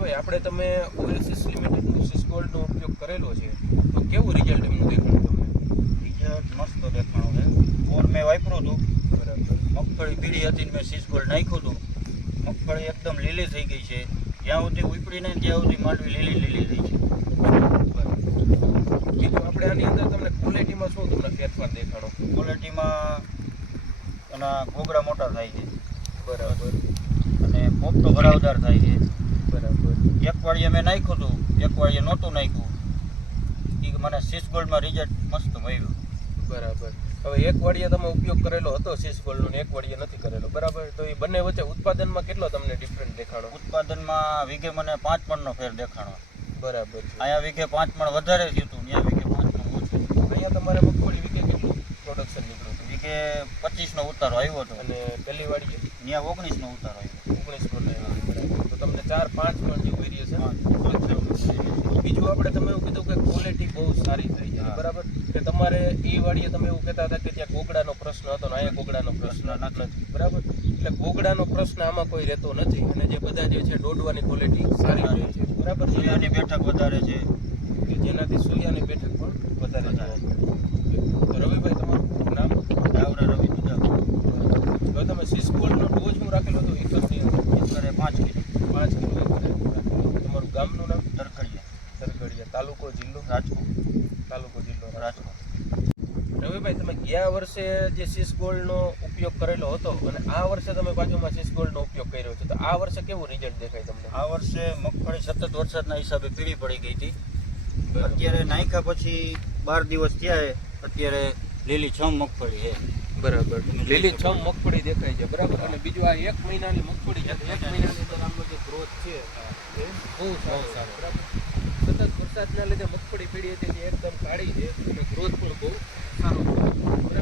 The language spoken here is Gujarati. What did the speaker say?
રવિભાઈ આપણે તમે ઓએસિસ લિમિટેડનું સિસ ગોલ્ડનો ઉપયોગ કરેલો છે તો કેવું રિઝલ્ટ એમનું દેખાયું તમને? રિઝલ્ટ મસ્ત દેખાણું છે. ઓર મેં વાપર્યું હતું. બરાબર. મગફળી પીળી હતી ને મેં સીસ ગોલ્ડ નાખ્યું હતું. મગફળી એકદમ લીલી થઈ ગઈ છે. જ્યાં સુધી ઉપડી નહીં ત્યાં સુધી માંડવી લીલી લીલી થઈ છે. બીજું આપણે આની અંદર તમને ક્વોલિટીમાં શું તમને ફેરફાર દેખાડો? ક્વોલિટીમાં એના ગોગડા મોટા થાય છે. બરાબર. અને પોપ તો ભરાવદાર થાય છે. બરાબર. એક વાળીએ મેં નાખ્યું હતું એક વાળીએ નહોતું નાખ્યું. એ મને સીસ ગોલ્ડમાં રિઝલ્ટ મસ્ત મળ્યું. બરાબર. હવે એક વાડીએ તમે ઉપયોગ કરેલો હતો સિસ ગોલ્ડનો એક વાડીએ નથી કરેલો. બરાબર? તો એ બંને વચ્ચે ઉત્પાદનમાં કેટલો તમને ડિફરન્ટ દેખાડો ઉત્પાદનમાં વીઘે મને પાંચ મણનો ફેર દેખાણો. બરાબર અહીંયા વીઘે પાંચ મણ વધારે થયું હતું અહીંયા વીઘે પાંચ મણ ઓછું અહીંયા તમારે મગફળી વીઘે કેટલું પ્રોડક્શન નીકળ્યું હતું? વીઘે પચીસનો ઉતારો આવ્યો હતો. અને પહેલી વાળીએ? ત્યાં ઓગણીસનો ઉતારો આવ્યો. ઓગણીસ ચાર પાંચ પણ જેવું વેરિએશન બીજું આપણે તમે એવું કીધું કે ક્વોલિટી બહુ સારી થઈ છે બરાબર? કે તમારે એ વાડીએ તમે એવું કહેતા હતા કે ત્યાં ગોગડાનો પ્રશ્ન હતો ને અહીંયા ગોગડાનો પ્રશ્ન નથી. બરાબર? એટલે ગોગડાનો પ્રશ્ન આમાં કોઈ રહેતો નથી અને જે બધા જે છે દોડવાની ક્વોલિટી સારી છે. બરાબર? છે સોયાની બેઠક વધારે છે. કે જેનાથી સોયાની બેઠક પણ વધારે તો રવિભાઈ તમારું નામ? ડાવરા રવિ દુધા હવે તમે સિસ્કોલનો ડોઝ હું રાખેલો હતો એકરની અંદર કરે પાંચ કિલો. પાંચ કિલો તમારું ગામનું નામ તરકડીયા. સરગડિયા તાલુકો જિલ્લો રાજકોટ. તાલુકો જિલ્લો રાજકોટ. રવિભાઈ તમે ગયા વર્ષે જે સીસ ગોલ્ડનો ઉપયોગ કરેલો હતો અને આ વર્ષે તમે બાજુમાં સિસ ગોલ્ડનો ઉપયોગ કર્યો છે તો આ વર્ષે કેવું રિઝલ્ટ દેખાય તમને? આ વર્ષે મગફળી સતત વરસાદના હિસાબે પીળી પડી ગઈ હતી. અત્યારે નાખ્યા પછી બાર દિવસ થયા અત્યારે લીલી છમ મગફળી છે. બરાબર. લીલી છમ મગફળી દેખાય છે બરાબર? અને બીજું આ એક મહિનાની મગફળી છે એક મહિનાની અંદર આમનો જે ગ્રોથ છે. એ બહુ સારો સારો. બરાબર? સતત વરસાદના લીધે મગફળી પીડી હતી જે એકદમ કાળી છે અને ગ્રોથ પણ બહુ સારો છે.